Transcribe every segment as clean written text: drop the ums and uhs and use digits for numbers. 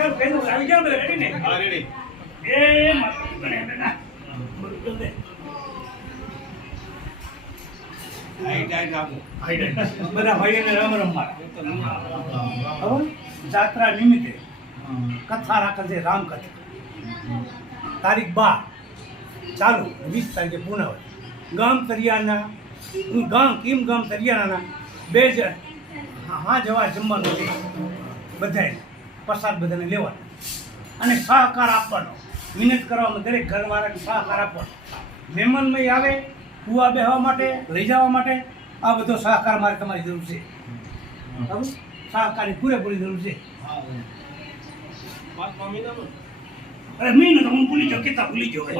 આવી જાવ રેડી ને? હા રેડી. એ બને બેટા હાઈટ આપો. બધા ભાઈઓને રામ રામ મારા. હવે જાત્રા નિમિત્તે કથા રાખે છે રામકથા. તારીખ 12 ચાલુ 20 તારીખે પૂર્ણ હોય. ગામ તરિયાના ગામ તરિયાના 2 હા જવા જમવાનું છે બધાને. પ્રસાદ બધાને લેવાનો અને સહકાર આપવાનો. વિનંતી કરવામાં દરેક ઘરવાળાને સહકાર આપવાનો. મહેમાનમય આવે કુવા બેહવા માટે લઈ જવા માટે આ બધો સહકાર મારે તમારી જરૂર છે. બરાબર? સહકારની પૂરેપૂરી જરૂર છે. અરે મહિનો તો હું ભૂલી જાઉં, કેટલા ભૂલી જાઉં. 12/5/2024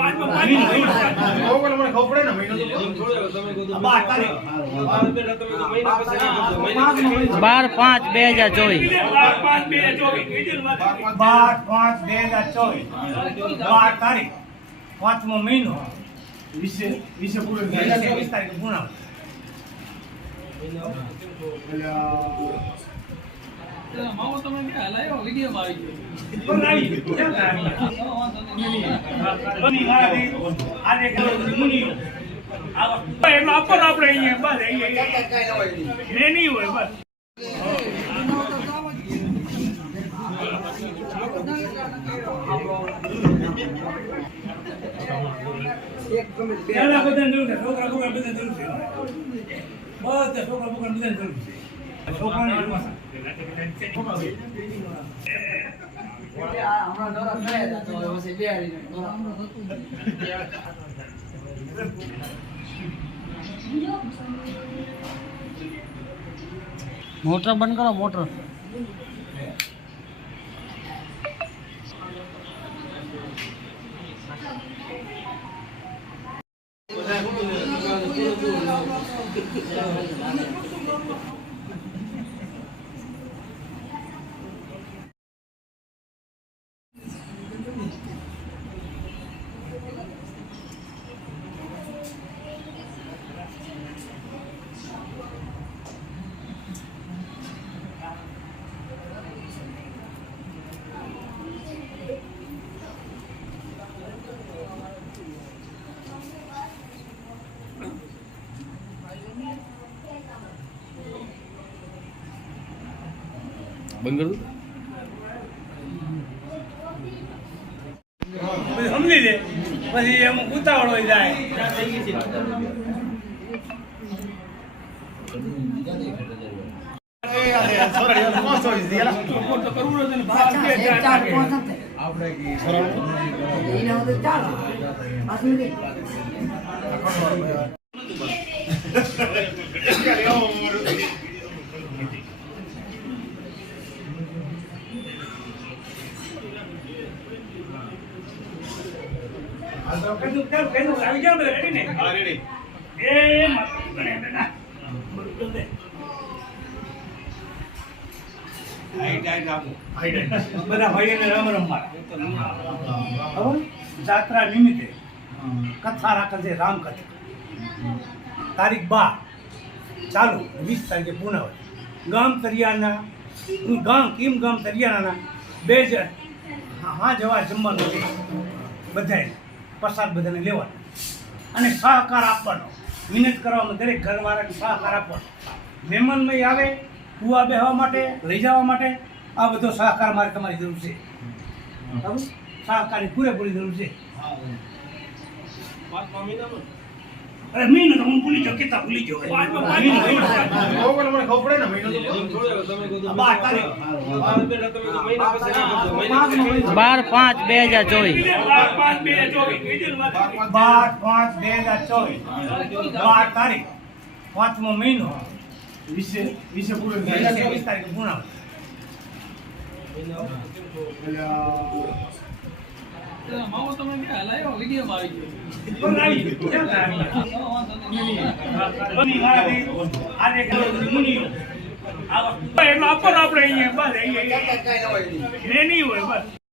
તારીખ 5મો મહિનો 20 તારીખે પૂર્ણ. मोटर बंद करो मोटर. બંગર સમજી લે પછી એમ ઉતાવળ હોય જાય. આવી જાવ રેડી ને? હા રેડી. એ બને બેટા હાઈટ આપો. બધા ભાઈઓને રામ રામ મારા. હવે જાત્રા નિમિત્તે કથા રાખે છે રામકથા. તારીખ 12 ચાલુ 20 તારીખે પૂર્ણ હોય. ગામ તરિયાના 2 હા જવા જમવાનું છે બધાને. પ્રસાદ બધાને લેવાનો અને સહકાર આપવાનો. વિનંતી કરવામાં દરેક ઘરવાળાને સહકાર આપવાનો. મહેમાનમય આવે કુવા બેહવા માટે લઈ જવા માટે આ બધો સહકાર મારે તમારી જરૂર છે. બરાબર? સહકારની પૂરેપૂરી જરૂર છે. અરે મહિનો તો હું ભૂલી જાઉં, કેટલા ભૂલી જાઉં. 12/5/2024 તારીખ 5મો મહિનો 20 તારીખે પૂર્ણ. આપણે